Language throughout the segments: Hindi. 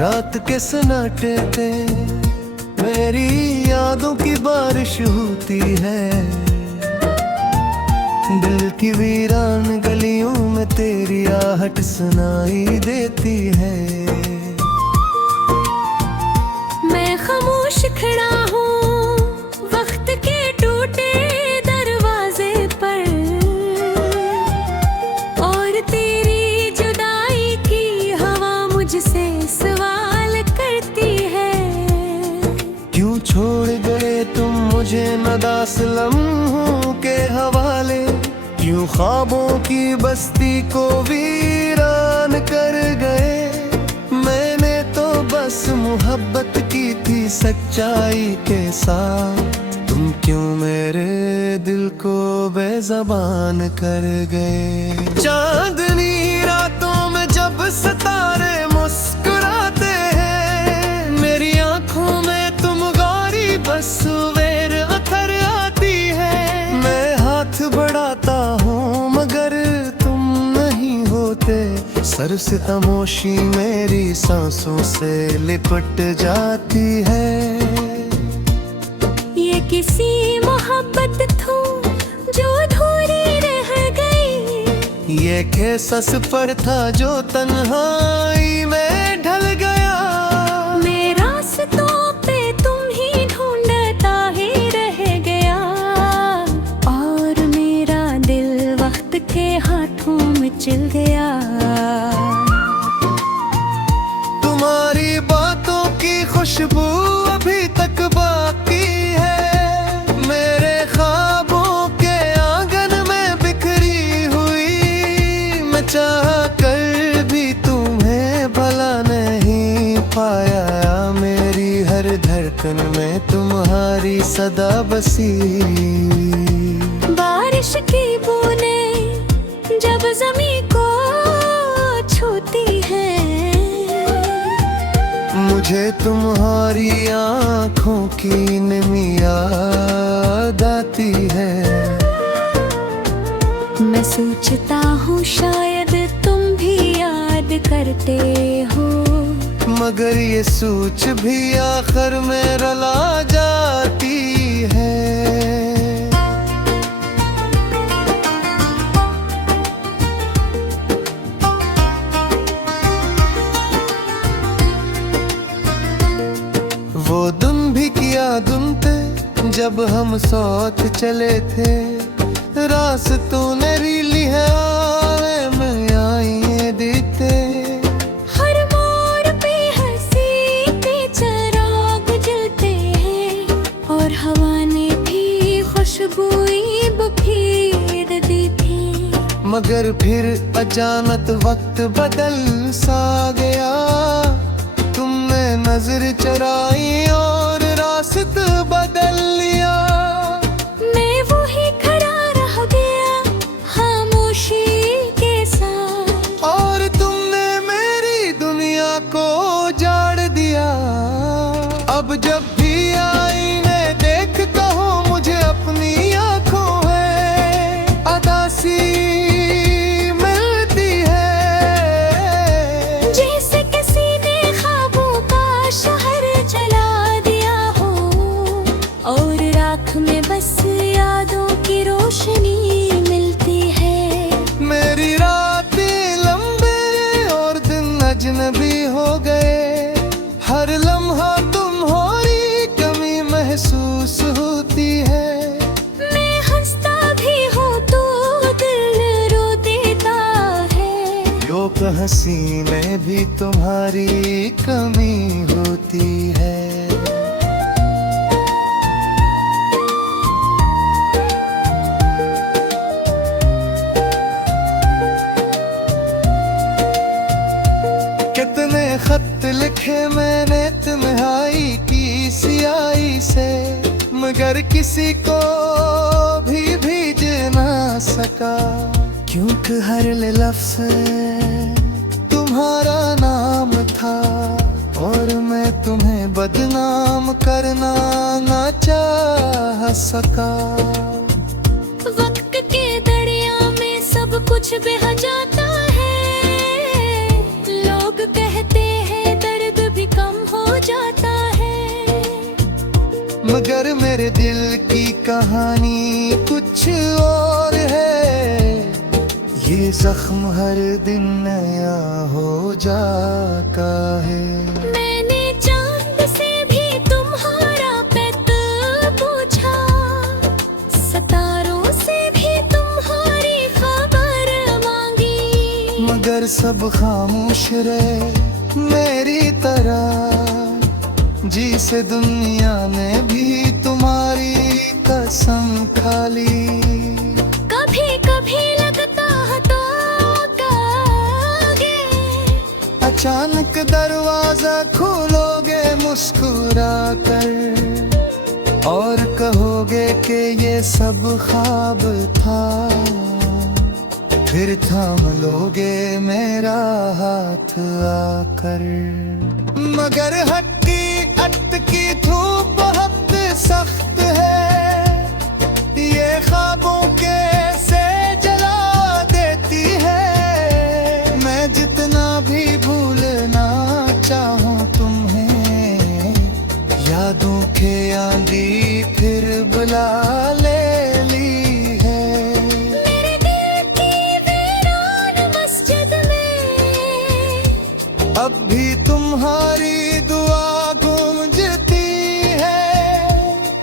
रात के सन्नाटे पे मेरी यादों की बारिश होती है। दिल की वीरान गलियों में तेरी आहट सुनाई देती है। मैं खामोश खड़ा हूँ वक्त के टूटे दरवाजे पर, और तेरी जुदाई की हवा मुझसे सवाल करती है। क्यों छोड़ गए तुम मुझे नदास लम्हों के हवाले, क्यों ख्वाबों की बस्ती को वीरान कर गए। मैंने तो बस मोहब्बत की थी सच्चाई के साथ, तुम क्यों मेरे दिल को बेज़बान कर गए। चांदनी रातों में जब सितारे मुस्कुराते हैं, मेरी आंखों में तुम गौरी बस सवेर अथर आती है। मैं हाथ बढ़ाता हूँ मगर तुम नहीं होते, सर से खामोशी मेरी सांसों से लिपट जाती है। ये किसी मोहब्बत थी जो अधूरी रह गई, ये कैसा सफर था जो तन्हाई में ढल गया। मैं रास्तों पे तुम ही ढूंढता ही रह गया, और मेरा दिल वक्त के हाथों में चल गया। तुम्हारी बातों की खुशबू अभी तक बाकी है, मेरे ख्वाबों के आंगन में बिखरी हुई। मैं चाह कर भी तुम्हें भला नहीं पाया, मेरी हर धड़कन में तुम्हारी सदा बसी। बारिश की बूंदें जब ज़मीं को छूती है, मुझे तुम्हारी आँखों की नमी याद आती है। मैं सोचता हूँ शायद तुम भी याद करते हो, मगर ये सोच भी आखिर में रला जाती है। वो दिन भी किया दिन थे जब हम साथ चले थे, रास्तों ने रीली है आवे में आई दीते। हर मोड़ पे हंसी के चिराग जलते हैं, और हवा ने भी खुशबुई बखेर दी थी। मगर फिर अचानक वक्त बदल सा गया, तुमने नजर चराई और रास्ता बदल लिया। मैं वही खड़ा रह गया खामोशी के साथ, और तुमने मेरी दुनिया को उजाड़ दिया। अब जब भी आईने देखता हूँ मुझे अपनी आंखों में अदासी मिलती है। जैसे किसी ने ख्वाबों का शहर जला दिया हो, और राख में बस यादों की रोशनी मिलती है। मेरी रातें लंबे और दिन अजनबी हो गए, हर लम्हा तुम्हारी कमी महसूस होती है। मैं हंसता भी हूँ तो दिल रो देता है, योग हंसी में भी तुम्हारी कमी होती है। कितने खत लिखे मैंने तन्हाई की स्याही से, मगर किसी को भी भीज ना सका। क्योंकि हर लफ्ज़ तुम्हारा नाम था, और मैं तुम्हें बदनाम करना ना चाह सका। वक्त के दरिया में सब कुछ बह जाता है, लोग कहते हैं दर्द मेरे दिल की कहानी कुछ और है। ये जख्म हर दिन नया हो जाता है। मैंने चांद से भी तुम्हारा पैत पूछा, सितारों से भी तुम्हारी खबर मांगी, मगर सब खामोश रहे मेरी तरह। जी से दुनिया ने भी तुम्हारी कसम खा ली। कभी कभी लगता है तो आगे, अचानक दरवाजा खोलोगे मुस्कुरा कर, और कहोगे कि ये सब ख्वाब था। फिर थाम लोगे मेरा हाथ आकर। मगर हकीकत की धूप बहुत सख्त है, ये ख्वाबों के से जला देती है। मैं जितना भी भूलना चाहूँ तुम्हें, यादों के आंधी फिर बुला ले ली है। मेरे दिल की वीरान मस्जिद में अब भी तुम्हारी दुआ गूंजती है।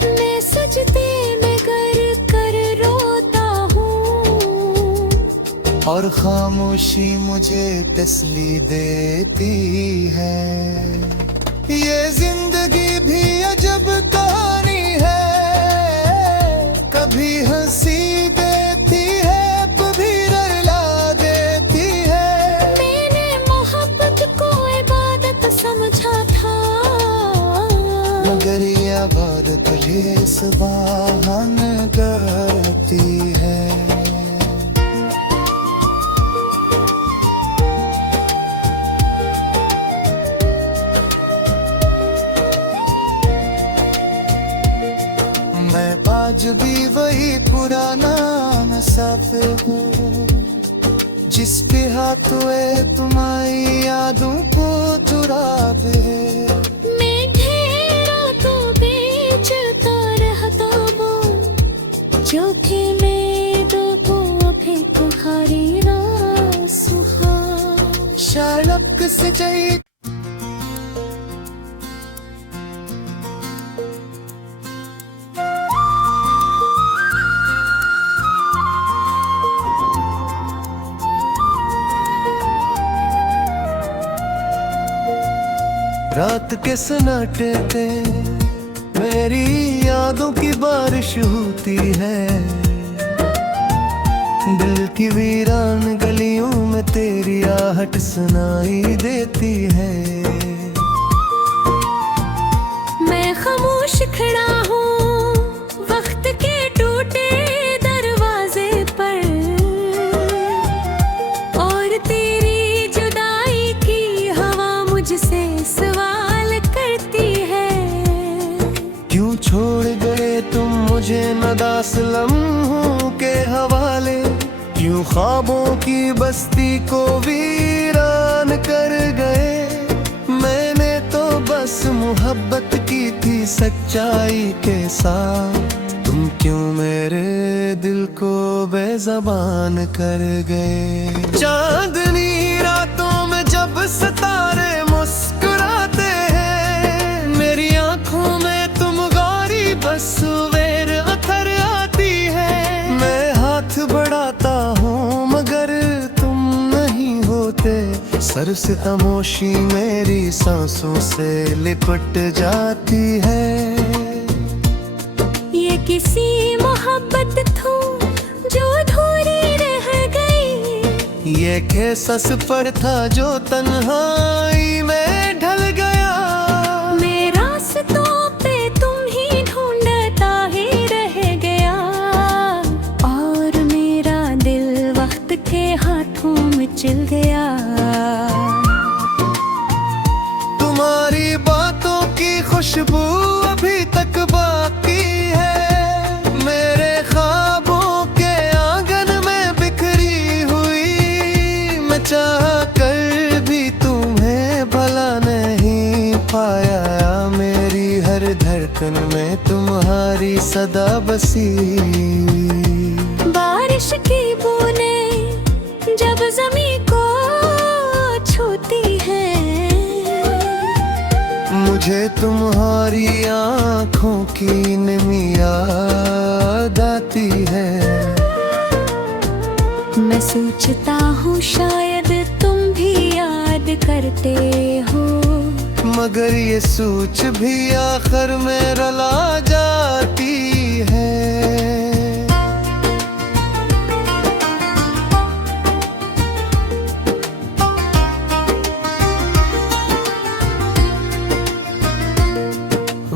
मैं सजदे में गर कर रोता हूँ, और खामोशी मुझे तसली देती है। ये जिंदगी भी अजब कहानी है, कभी हंसी देती है कभी रुला देती है। मैंने मोहब्बत को इबादत समझा था, मगर ये आबादत रिस्वान करती है। मैं आज भी वही पुराना मुसाफिर हूँ, जिसके हाथ हुए तुम्हारी यादों को चुरा दे। मैं घेरा तो बेचता रहता हूँ, जो कि मैं दो अभी तुम्हारी रासुहा। शलक से जई रात के सन्नाटे पे मेरी यादों की बारिश होती है। दिल की वीरान गलियों में तेरी आहट सुनाई देती है। मैं खामोश खड़ा हूँ वक्त के टूटे दरवाजे पर, और तेरी जुदाई की हवा मुझसे सवाल करती है। क्यों छोड़ गए तुम मुझे नदास लम्हों के हवाले, क्यों ख्वाबों की बस्ती को वीरान कर गए। मैंने तो बस मोहब्बत की थी सच्चाई के साथ, तुम क्यों मेरे दिल को बेज़बान कर गए। चांदनी रातों में जब सितारे मुस्कुराते हैं, मेरी आंखों में तुम गौरी बस सवेर अथर आती है। मैं हाथ बढ़ाता हूँ मगर तुम नहीं होते, सर से खामोशी मेरी सांसों से लिपट जाती है। ये किसी मोहब्बत थी जो अधूरी रह गई, ये कैसा सफर था जो तन्हाई में ढल गया। मैं रास्तों पे तुम ही ढूंढता ही रह गया, और मेरा दिल वक्त के हाथों में चल गया। तुम्हारी बातों की खुशबू अभी तक बाकी है, मेरे ख्वाबों के आंगन में बिखरी हुई। मैं चाह कर भी तुम्हें भला नहीं पाया, मेरी हर धड़कन धड़कन में तुम्हारी सदा बसी। बारिश की बूंदें जब जमीन को छूती है, मुझे तुम्हारी आँखों की नमी याद आती है। मैं सोचता हूँ शायद तुम भी याद करते हो, मगर ये सोच भी आखिर में रुला जाती है।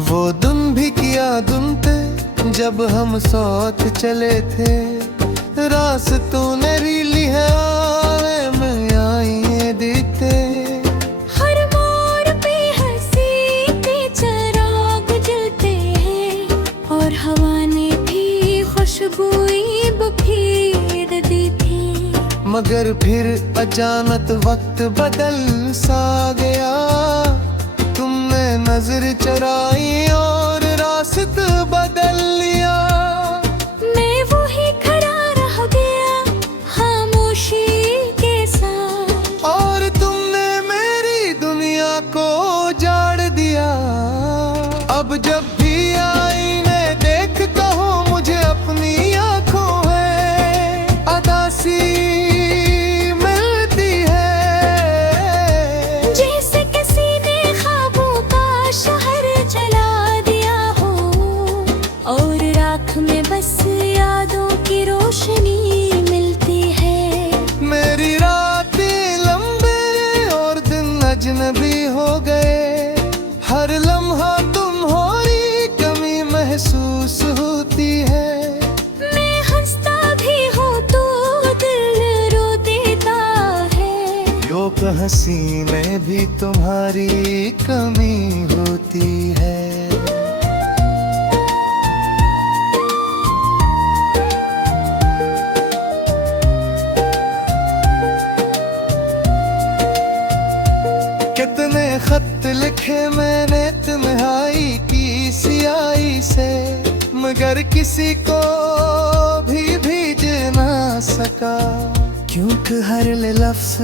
वो दिन भी किया दिन थे जब हम साथ चले थे, रास्तों ने रीली है आवे में आई दीते। हर मोड़ पे हंसी के चिराग जलते हैं, और हवा ने भी खुशबुई बखेर दी थी। मगर फिर अचानक वक्त बदल सा गया, तुमने नजर चराई और रास्ता बदल लिया। मैं वही खड़ा रह गया खामोशी के साथ, और तुमने मेरी दुनिया को उजाड़ दिया। अब जब भी आईने देखता हूँ मुझे अपनी आँखों में अदासी मिलती है। जैसे किसी ने ख्वाबों का शहर जला दिया हो, और राख में बस यादों की रोशनी मिलती है। मेरी रातें लंबे और दिन अजनबी हो गए, हर लम्हा तुम्हारी कमी महसूस होती है। मैं हंसता भी हूँ तो दिल रो देता है, यो हंसी में भी तुम्हारी कमी होती है। कितने खत लिखे मैंने तन्हाई की सियाही से, मगर किसी को भी भेज ना सका। क्योंकि हर लफ्ज़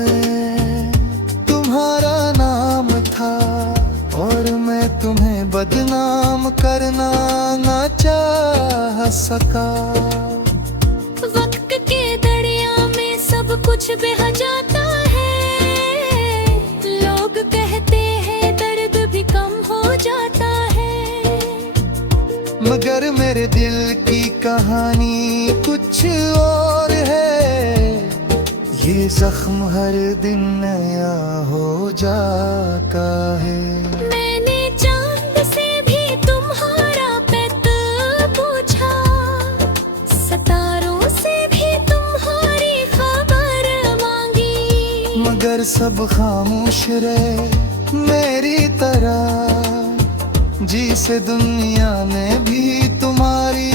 तुम्हारा नाम था, और मैं तुम्हें बदनाम करना ना चाह सका। वक्त के दरिया में सब कुछ बह जाता है, लोग कहते हैं दर्द भी कम हो जाता है। मगर मेरे दिल की कहानी कुछ और है, ये जख्म हर दिन नया हो जाता है। मैंने चांद से भी तुम्हारा पैत पूछा, सितारों से भी तुम्हारी खबर मांगी, मगर सब खामोश रहे मेरी तरह। जिसे दुनिया ने भी तुम्हारी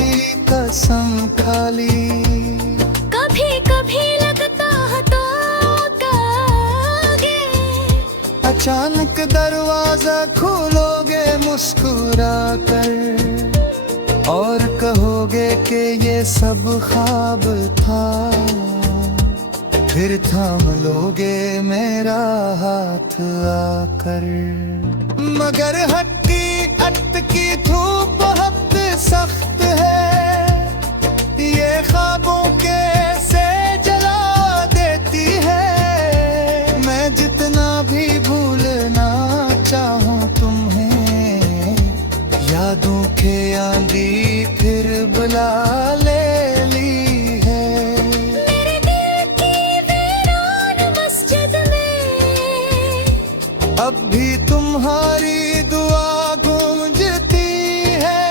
कसम खा ली। कभी कभी लगता है तो आगे, अचानक दरवाजा खोलोगे मुस्कुरा कर, और कहोगे कि ये सब ख्वाब था। फिर थाम लोगे मेरा हाथ आकर, मगर हकीकत की धूप हद सख्त है, ये ख्वाबों के से जला देती है। मैं जितना भी भूलना चाहूँ तुम्हें, यादों के आंधी फिर बुला ले ली है। मेरे दिल की वीरान मस्जिद में अब भी तुम्हारी दुआ गूंजती है।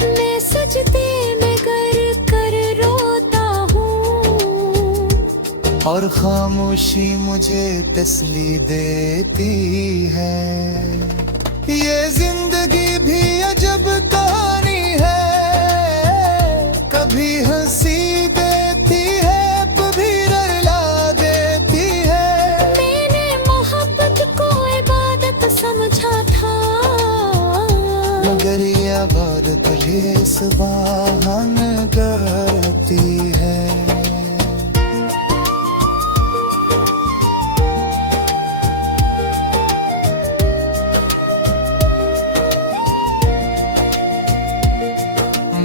मैं सजदे में गर कर रोता हूँ, और खामोशी मुझे तसली देती है। ये जिंदगी भी अजब कहानी है, कभी हंसी देती है कभी रुला देती है। मैंने मोहब्बत को इबादत समझा था, मगर आबाद पुलिस वाहन करती है।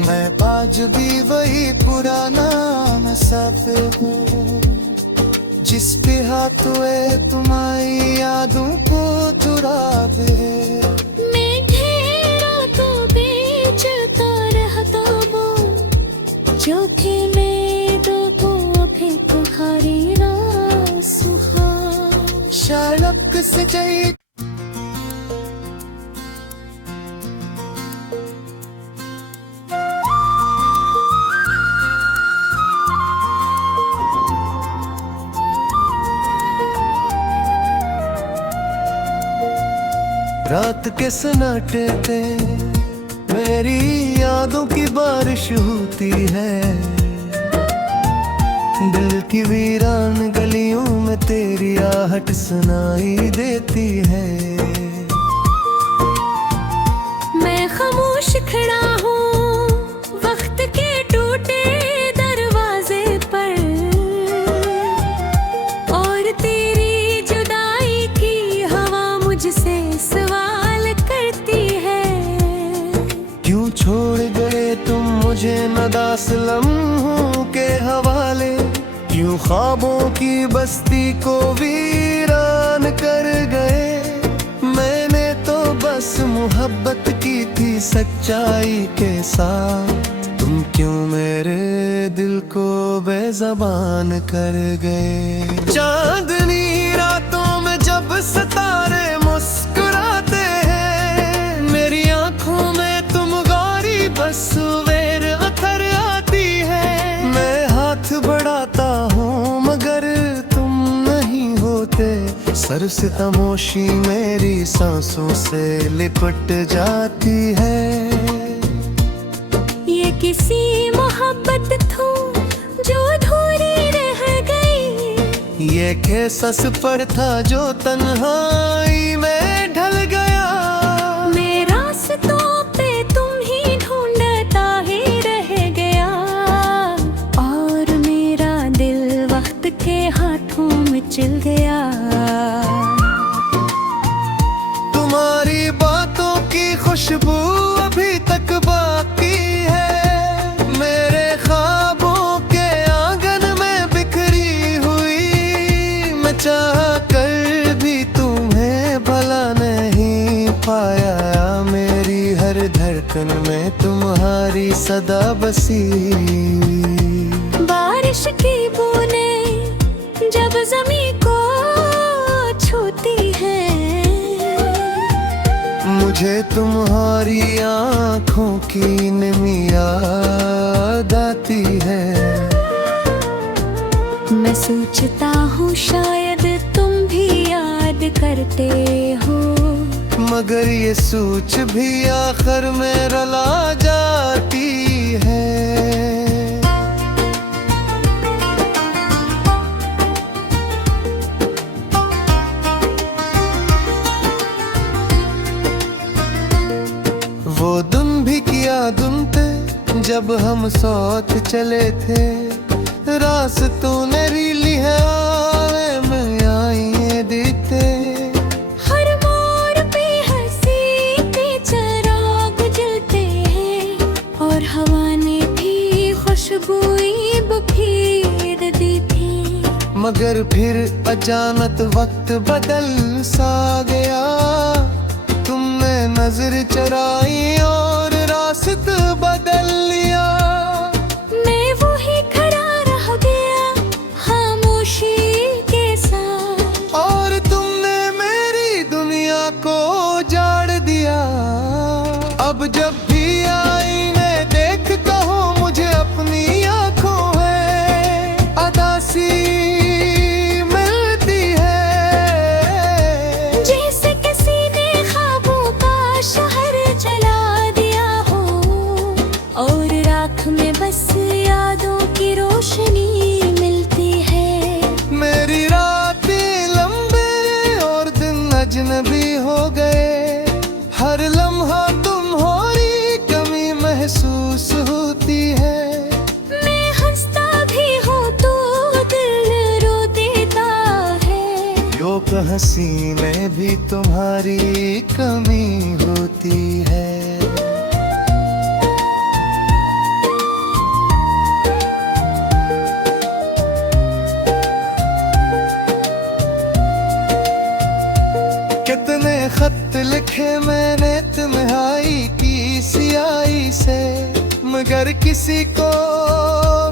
मैं आज भी वही पुराना मुसाफिर हूँ, जिस पे हाथ हुए तुम्हारी यादों को चुरावे। मैं घेरा तो बेचता रहता हूँ, जो कि मेरे को अभी तुम्हारी रासुहा सड़क से जाई रात के सन्नाटे पे मेरी यादों की बारिश होती है। दिल की वीरान गलियों में तेरी आहट सुनाई देती है। मैं खामोश खड़ा हूँ वक्त के टूटे दरवाजे पर, और तेरी जुदाई की हवा मुझसे सवाल करती है। क्यों छोड़ गए तुम मुझे नदास लम्हों के हवाले, क्यों ख्वाबों की बस्ती को वीरान कर गए। मैंने तो बस मोहब्बत की थी सच्चाई के साथ, तुम क्यों मेरे दिल को बेज़बान कर गए। चांदनी रातों में जब सितारे मुस्कुराते हैं, मेरी आंखों में तुम गौरी बस सवेर अथर आती है। मैं हाथ बढ़ाता हूँ मगर तुम नहीं होते, सर से खामोशी मेरी सांसों से लिपट जाती है। ये किसी मोहब्बत थी जो अधूरी रह गई, ये कैसा सफर था जो तन्हाई में ढल गया। मैं रास्तों पे तुम ही ढूंढता ही रह गया, और मेरा दिल वक्त के हाथों में चल गया। तुम्हारी बातों की खुशबू अभी तक बाकी है, मेरे ख्वाबों के आंगन में बिखरी हुई। मैं चाह कर भी तुम्हें भला नहीं पाया, मेरी हर धड़कन में तुम्हारी सदा बसी। बारिश की बूंदें जब ज़मीं को छूती है, मुझे तुम्हारी आँखों की नमी याद आती है। मैं सोचता हूँ शायद तुम भी याद करते हो, मगर ये सोच भी आखिर में रला जाती है। वो दिन भी किया दिन थे जब हम साथ चले थे, रास्तों ने रीली है आवे में आई दीते। हर मोड़ पे हंसी के चिराग जलते हैं, और हवा ने भी खुशबुई बखेर दी थी। मगर फिर अचानक वक्त बदल सा गया, तुमने नजर चराई और रास्ता बदल लिया। मैं वही खड़ा रह गया खामोशी के साथ, और तुमने मेरी दुनिया को उजाड़ दिया। अब जब भी आईने देखता हूँ मुझे अपनी आंखों में अदासी मिलती है। जैसे किसी ने ख्वाबों का शहर जला दिया हो, और राख में बस यादों की रोशनी मिलती है। मेरी रातें लंबे और दिन अजनबी हो गए, हर लम्हा तुम्हारी हंसी में भी तुम्हारी कमी होती है। कितने खत लिखे मैंने तुम्हारी की सियाही से, मगर किसी को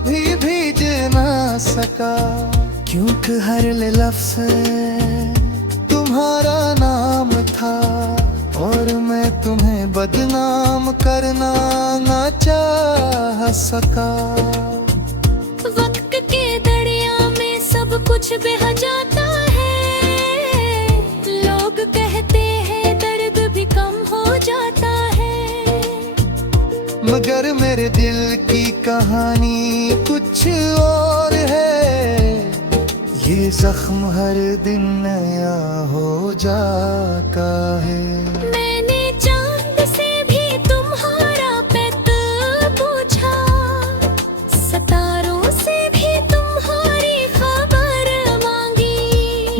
भी भेज ना सका, क्योंकि हर लफ्ज़ तुम्हारा नाम था और मैं तुम्हें बदनाम करना ना चाह सका। वक्त के दरिया में सब कुछ बह जाता है, लोग कहते हैं दर्द भी कम हो जाता है, मगर मेरे दिल की कहानी कुछ और है। ये जख्म हर दिन नया हो जाता है। मैंने चांद से भी तुम्हारा पैत पूछा, सितारों से भी तुम्हारी खबर मांगी,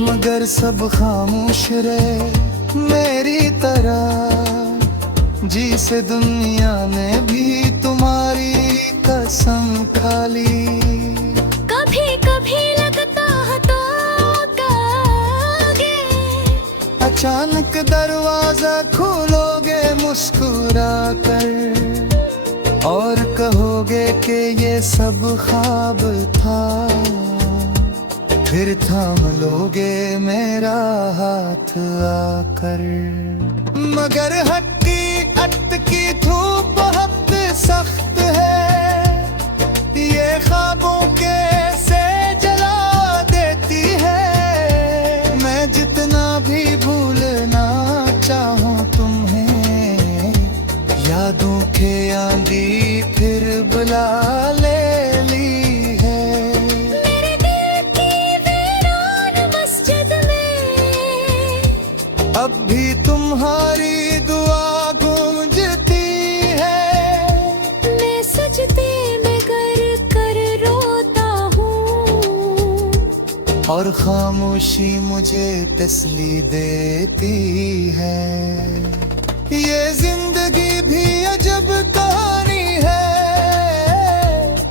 मगर सब खामोश रहे मेरी तरह, जिसे दुनिया ने भी तुम्हारी कसम खा ली। कभी कभी लगता है तो आगे, अचानक दरवाजा खोलोगे मुस्कुरा कर, और कहोगे कि ये सब ख्वाब था, फिर थाम लोगे मेरा हाथ आकर। मगर हकीकत की धूप बहुत सख्त है, ये ख्वाबों के से जला देती है। मैं जितना भी भूलना चाहूं तुम्हें, यादों के आंधी फिर बुला ले ली है। मेरे दिल की वीरान मस्जिद में अब भी तुम्हारी दुआ गूंजती है, मैं सजदे में गर कर रोता हूँ, और खामोशी मुझे तसली देती है। ये जिंदगी भी अजब कहानी है,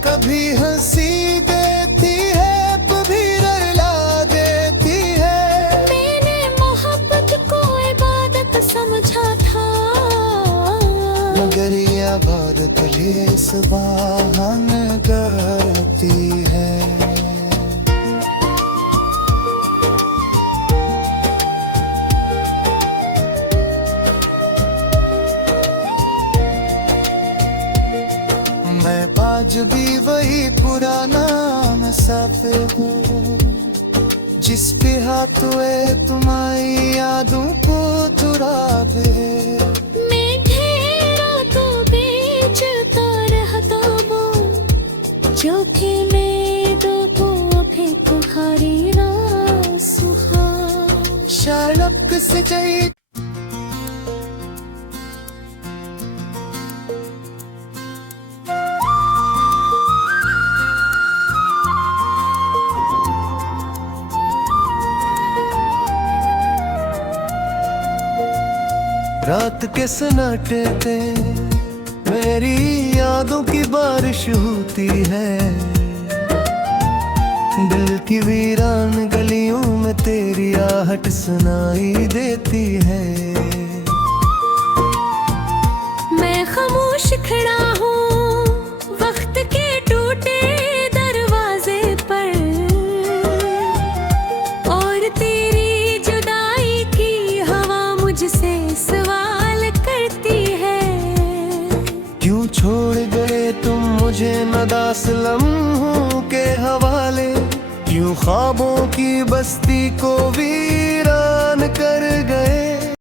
कभी हंसी देती है कभी रुला देती है। मैंने मोहब्बत को इबादत समझा था, मगर ये आबादत लेस बहान करती है। मैं आज भी वही पुराना मुसाफिर हूँ, जिस पे हाथ हुए तुम्हारी यादों को चुरा दे। मैं घेरा तो बेचता रहता हूँ, जो कि मेरे को अभी तुम्हारी रासुहा। शलक से जाई रात के सन्नाटे पे मेरी यादों की बारिश होती है, दिल की वीरान गलियों में तेरी आहट सुनाई देती है। मैं खामोश खड़ा हूँ वक्त के टूटे दरवाजे पर, और तेरी जुदाई की हवा मुझसे सवाल करती है। क्यों छोड़ गए तुम मुझे नदास लम्हों के हवाले, क्यों ख्वाबों की बस्ती को वीरान कर गए।